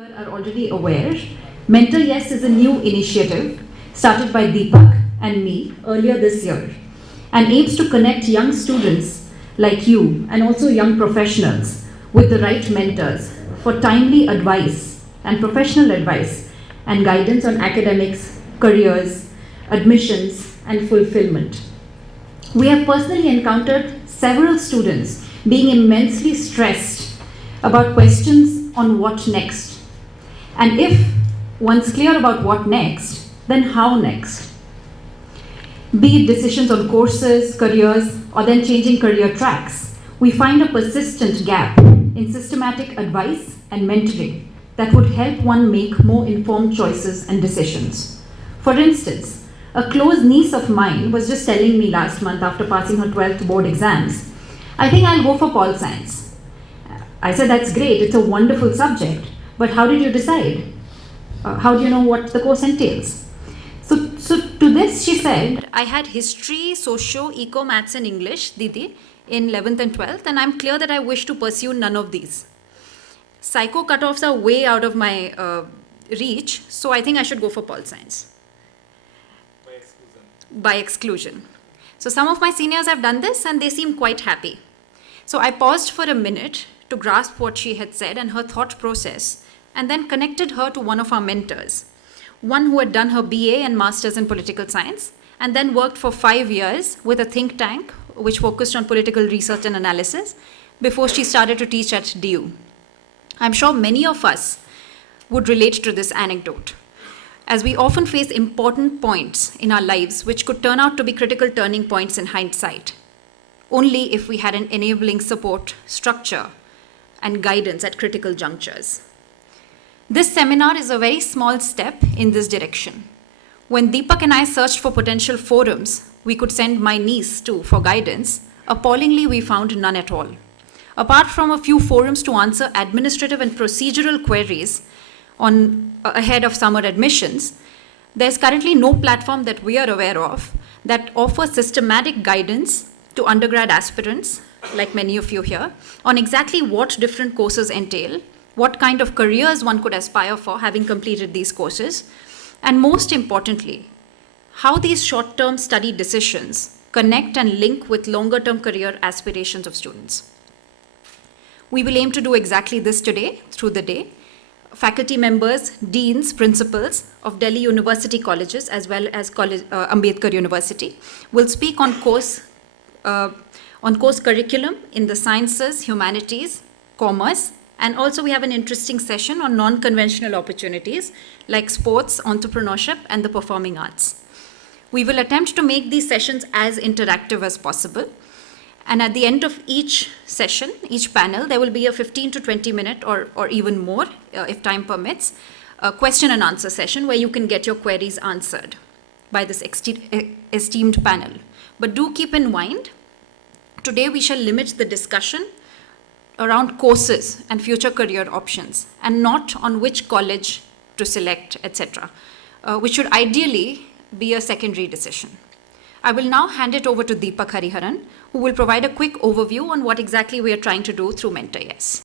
Are already aware, MentorYes is a new initiative started by Deepak and me earlier this year and aims to connect young students like you and also young professionals with the right mentors for timely advice and professional advice and guidance on academics, careers, admissions, and fulfillment. We have personally encountered several students being immensely stressed about questions on what next. And if one's clear about what next, then how next? Be it decisions on courses, careers, or then changing career tracks, we find a persistent gap in systematic advice and mentoring that would help one make more informed choices and decisions. For instance, a close niece of mine was just telling me last month after passing her 12th board exams, I think I'll go for Pol Science. I said, that's great, it's a wonderful subject, but how did you decide? How do you know what the course entails? So to this she said, I had history, socio, eco, maths and English, Didi, in 11th and 12th, and I'm clear that I wish to pursue none of these. Psycho cutoffs are way out of my reach, so I think I should go for Pol Science. By exclusion. By exclusion. So some of my seniors have done this and they seem quite happy. So I paused for a minute to grasp what she had said and her thought process, and then connected her to one of our mentors, one who had done her BA and Masters in Political Science, and then worked for 5 years with a think tank which focused on political research and analysis before she started to teach at DU. I'm sure many of us would relate to this anecdote, as we often face important points in our lives which could turn out to be critical turning points in hindsight, only if we had an enabling support, structure, and guidance at critical junctures. This seminar is a very small step in this direction. When Deepak and I searched for potential forums we could send my niece to for guidance, appallingly we found none at all. Apart from a few forums to answer administrative and procedural queries ahead of summer admissions, there's currently no platform that we are aware of that offers systematic guidance to undergrad aspirants, like many of you here, on exactly what different courses entail, what kind of careers one could aspire for having completed these courses, and most importantly, how these short-term study decisions connect and link with longer-term career aspirations of students. We will aim to do exactly this today, through the day. Faculty members, deans, principals of Delhi University colleges, as well as Ambedkar University, will speak on course curriculum in the sciences, humanities, commerce, and also we have an interesting session on non-conventional opportunities like sports, entrepreneurship, and the performing arts. We will attempt to make these sessions as interactive as possible. And at the end of each session, each panel, there will be a 15 to 20 minute or even more, if time permits, a question and answer session where you can get your queries answered by this esteemed panel. But do keep in mind, today we shall limit the discussion around courses and future career options and not on which college to select, etc., which should ideally be a secondary decision. I will now hand it over to Deepak Hariharan, who will provide a quick overview on what exactly we are trying to do through MentorYes.